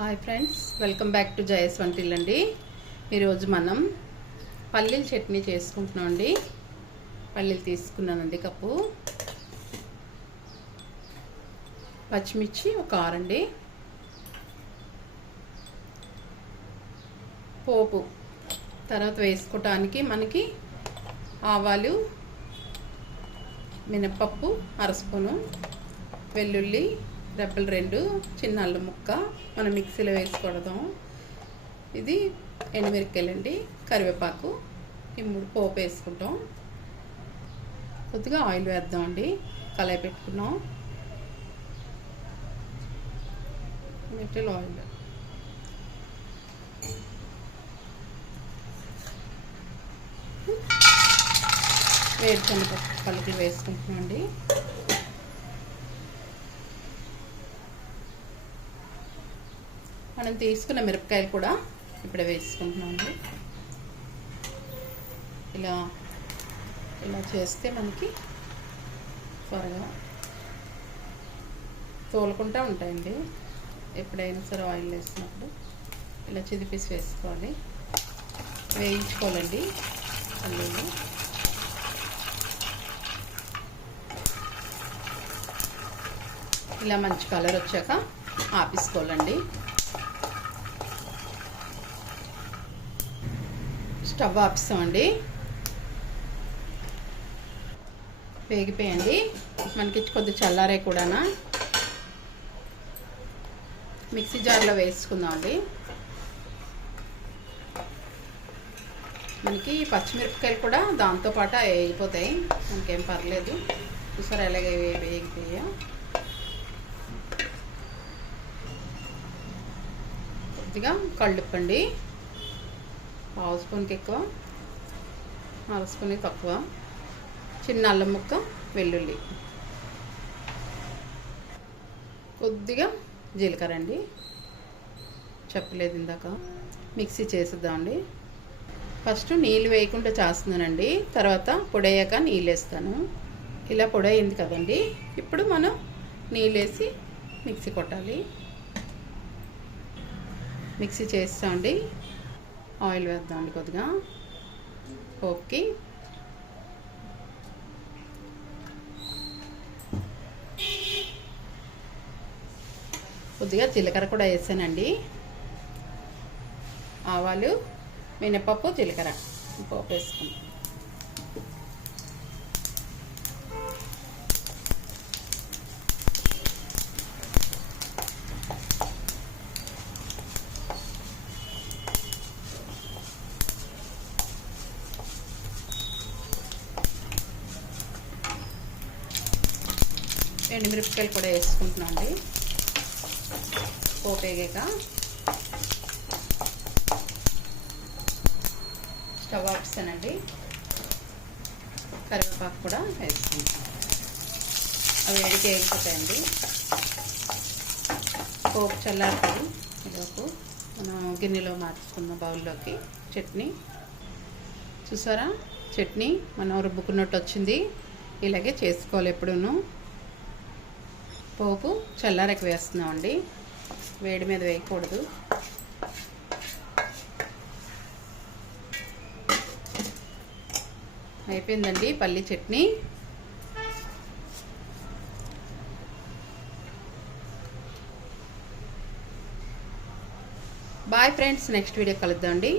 Hi friends, welcome back to Jayas వంటిల్ అండి. ఈరోజు మనం పల్లీల చట్నీ చేసుకుంటున్నాం అండి. పల్లీలు తీసుకున్నానండి కప్పు, పచ్చిమిర్చి ఒక 6 అండి, పోపు తర్వాత వేసుకోవటానికి మనకి ఆవాలు, మినపప్పు 1/2 స్పూను, వెల్లుల్లి రెబ్బలు 2, చిన్న అల్లం ముక్క మనం మిక్సీలో వేసుకోవడం. ఇది ఎండుమిరపకాయలండి, కరివేపాకు, ఈ 3 పోపు వేసుకుంటాం. కొద్దిగా ఆయిల్ వేద్దామండి, కళాయి పెట్టుకున్నాం. లిటిల్ ఆయిల్, వేరుశనగ పలుకులు వేసుకుంటున్నాం అండి. మనం తీసుకున్న మిరపకాయలు కూడా ఇప్పుడే వేసుకుంటున్నాం అండి. ఇలా ఇలా చేస్తే మనకి త్వరగా తోలుకుంటూ ఉంటాయండి. ఎప్పుడైనా సరే ఆయిల్ వేసినప్పుడు ఇలా చిదిపేసి వేసుకోవాలి, వేయించుకోవాలండి పల్లీలు. ఇలా మంచి కలర్ వచ్చాక ఆపేసుకోవాలండి. స్టవ్ ఆపిస్తామండి. వేగిపోయండి, మనకి కొద్ది చల్లారే కూడా మిక్సీ జార్లో వేసుకుందామండి. మనకి పచ్చిమిరపకాయలు కూడా దాంతోపాటు వేగిపోతాయి, మనకేం పర్లేదు. చూసారా ఎలాగే వేగిపోయా. కొద్దిగా కళ్ళుప్పండి, 1/2 స్పూన్కి ఎక్కువ, 1/2 స్పూన్కి తక్కువ, చిన్న అల్లం ముక్క, వెల్లుల్లి, కొద్దిగా జీలకర్ర అండి, చెప్పలేదు ఇందాక. మిక్సీ చేసేద్దామండి. ఫస్ట్ నీళ్ళు వేయకుండా చేస్తున్నానండి, తర్వాత పొడయ్యాక నీళ్ళు వేస్తాను. ఇలా పొడయింది కదండి, ఇప్పుడు మనం నీళ్ళు వేసి మిక్సీ కొట్టాలి. మిక్సీ చేస్తామండి. ఆయిల్ వేద్దామండి కొద్దిగా పోపుకి. కొద్దిగా జీలకర్ర కూడా వేసానండి, ఆవాలు, మినపప్పు, జీలకర్ర పోపు వేసుకుంటాం. ఎండుమిరపకాయలు కూడా వేసుకుంటున్నాం అండి. పోపు వేగాక స్టవ్ ఆపిస్తానండి. కరివేపాకు కూడా వేసుకుంటాం, అవి వేడికి వేగిపోతాయండి. పోపు చల్లారుతుంది. ఇదొక మనం గిన్నెలో మార్చుకున్న బౌల్లోకి చట్నీ. చూసారా, చట్నీ మనం రుబ్బుకున్నట్టు వచ్చింది. ఇలాగే చేసుకోవాలి ఎప్పుడూను. పోపు చల్లారకి వేస్తున్నామండి, వేడి మీద వేయకూడదు. అయిపోయిందండి పల్లీ chutney. Bye friends, next video కలుద్దామండి.